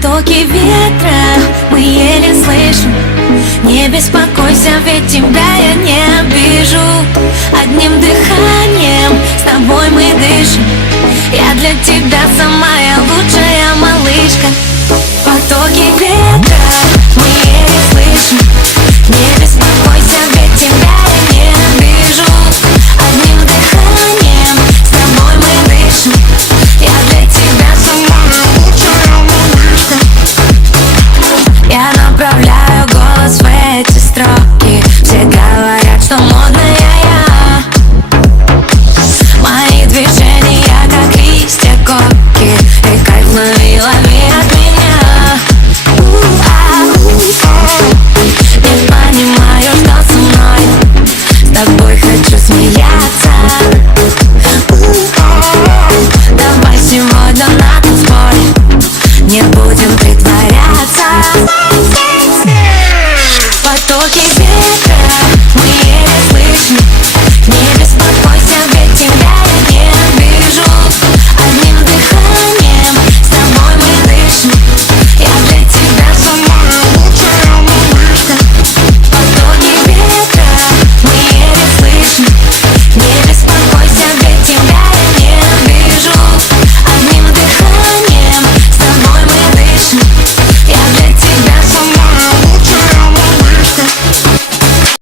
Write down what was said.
потоки ветра мы еле слышим. Не беспокойся, ведь тебя я не обижу. Одним дыханием с тобой мы дышим. Я для тебя самая лучшая малышка.